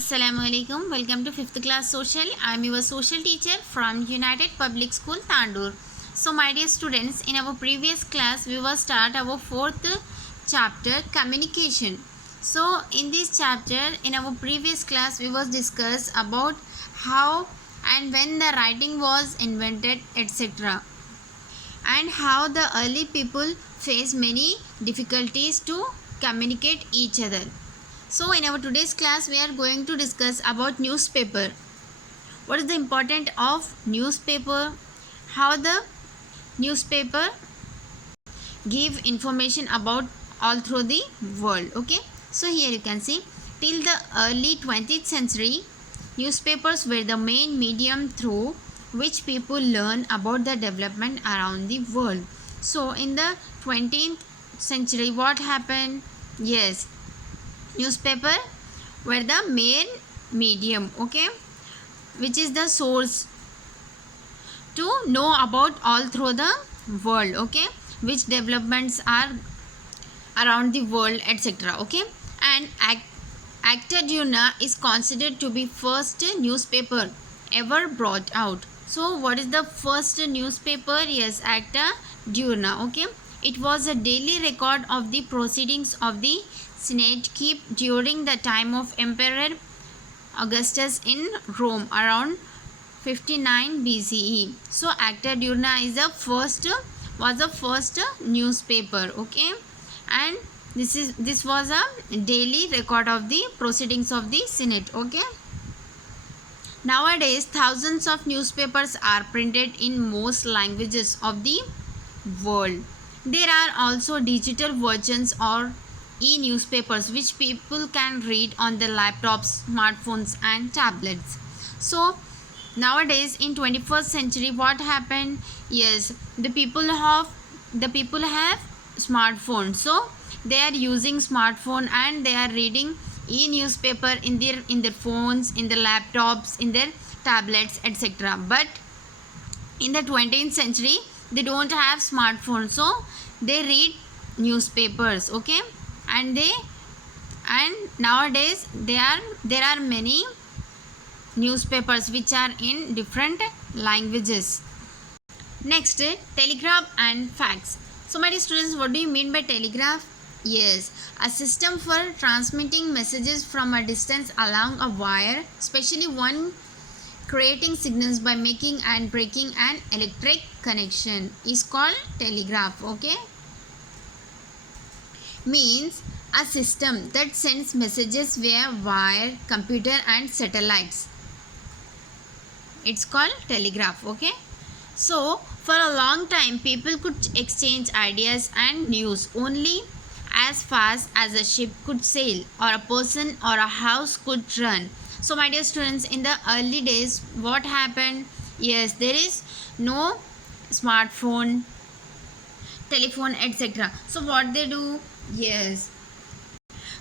Assalamualaikum. Welcome to 5th class social. I am your social teacher from United Public School Tandur. So my dear students, in our previous class we will start our 4th chapter, communication. So in this chapter, in our previous class we was discuss about how and when the writing was invented, etc., and how the early people faced many difficulties to communicate each other. So in our today's class we are going to discuss about newspaper. What is the importance of newspaper? How the newspaper give information about all through the world. Okay. So here you can see, till the early 20th century, newspapers were the main medium through which people learn about the development around the world. So in the 20th century, what happened? Yes, newspaper were the main medium, okay, which is the source to know about all through the world, okay, which developments are around the world, etc. okay. And Acta Diurna is considered to be first newspaper ever brought out. So what is the first newspaper? Yes, Acta Diurna, okay. It was a daily record of the proceedings of the Senate kept during the time of Emperor Augustus in Rome around 59 BCE. So Acta Diurna is was the first newspaper, okay, and this was a daily record of the proceedings of the Senate, okay. Nowadays thousands of newspapers are printed in most languages of the world. There are also digital versions or e-newspapers which people can read on their laptops, smartphones and tablets. So nowadays in 21st century, what happened? Yes, the people have smartphones, so they are using smartphone and they are reading e-newspaper in their phones, in their laptops, in their tablets, etc. But in the 20th century they don't have smartphones, so they read newspapers, okay. And nowadays there are many newspapers which are in different languages. Next, telegraph and fax. So my dear students, what do you mean by telegraph? Yes, a system for transmitting messages from a distance along a wire, especially one creating signals by making and breaking an electric connection, is called telegraph, okay. Means a system that sends messages via wire, computer and satellites. It's called telegraph, okay. So for a long time people could exchange ideas and news only as fast as a ship could sail or a person or a house could run. So my dear students, in the early days what happened? Yes, there is no smartphone, telephone, etc. So what they do? Yes,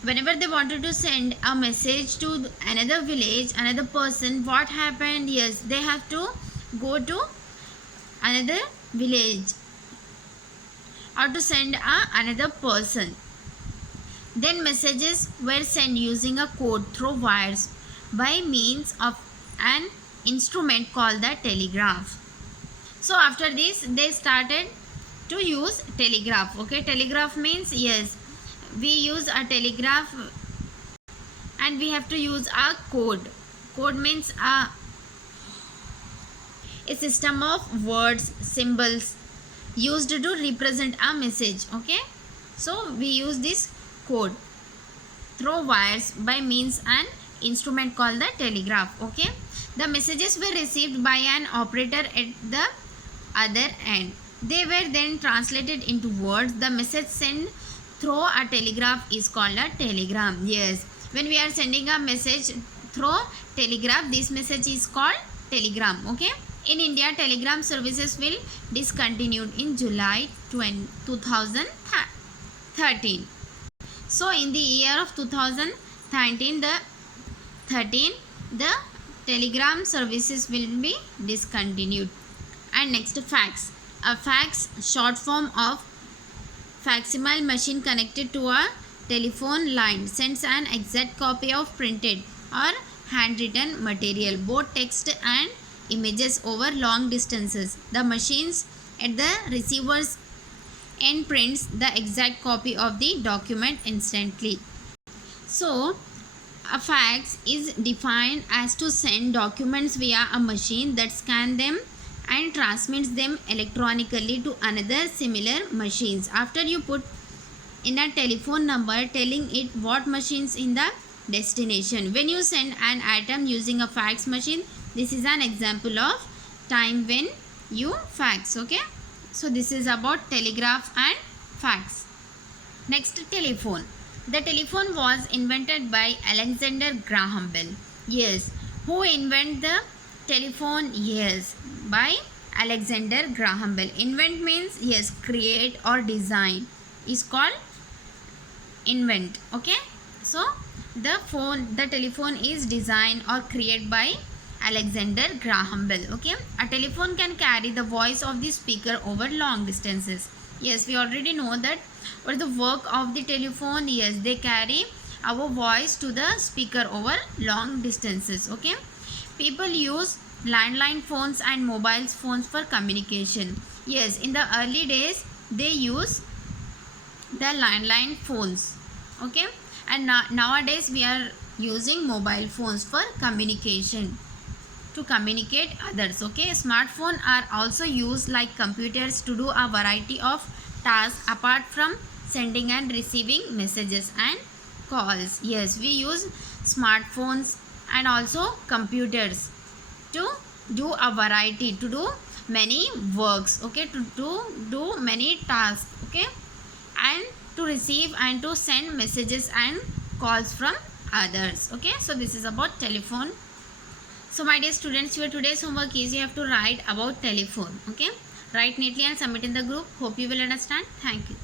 whenever they wanted to send a message to another village, another person, what happened? Yes, they have to go to another village or to send another person. Then messages were sent using a code through wires by means of an instrument called the telegraph. So after this they started to use telegraph, okay. Telegraph means, yes, we use a telegraph and we have to use a code. Code means a system of words, symbols used to represent a message, okay. So we use this code through wires by means an instrument called the telegraph, okay. The messages were received by an operator at the other end. They were then translated into words. The message sent through a telegraph is called a telegram. Yes, when we are sending a message through telegraph, this message is called telegram, okay. In India, telegram services will discontinued in July 2013. So in the year of 2013, the telegram services will be discontinued. And next, fax. A fax, short form of facsimile machine connected to a telephone line, sends an exact copy of printed or handwritten material, both text and images over long distances. The machines at the receiver's end prints the exact copy of the document instantly. So, a fax is defined as to send documents via a machine that scan them and transmits them electronically to another similar machines. After you put in a telephone number telling it what machines in the destination. When you send an item using a fax machine, this is an example of time when you fax. Okay, so this is about telegraph and fax. Next, telephone. The telephone was invented by Alexander Graham Bell. Yes, who invented the telephone? Yes, by Alexander Graham Bell. Invent means yes, create or design is called invent. Okay, so the telephone is designed or created by Alexander Graham Bell. Okay, a telephone can carry the voice of the speaker over long distances. Yes, we already know that what is the work of the telephone. Yes, they carry our voice to the speaker over long distances. Okay, people use landline phones and mobile phones for communication. Yes, in the early days they use the landline phones. Okay, and nowadays we are using mobile phones for communication, to communicate others. Okay, smartphones are also used like computers to do a variety of tasks apart from sending and receiving messages and calls. Yes, we use smartphones and also computers to do a variety, to do many works. Okay, to do many tasks. Okay, and to receive and to send messages and calls from others. Okay, so this is about telephone. So my dear students, your today's homework is you have to write about telephone. Okay, write neatly and submit in the group. Hope you will understand. Thank you.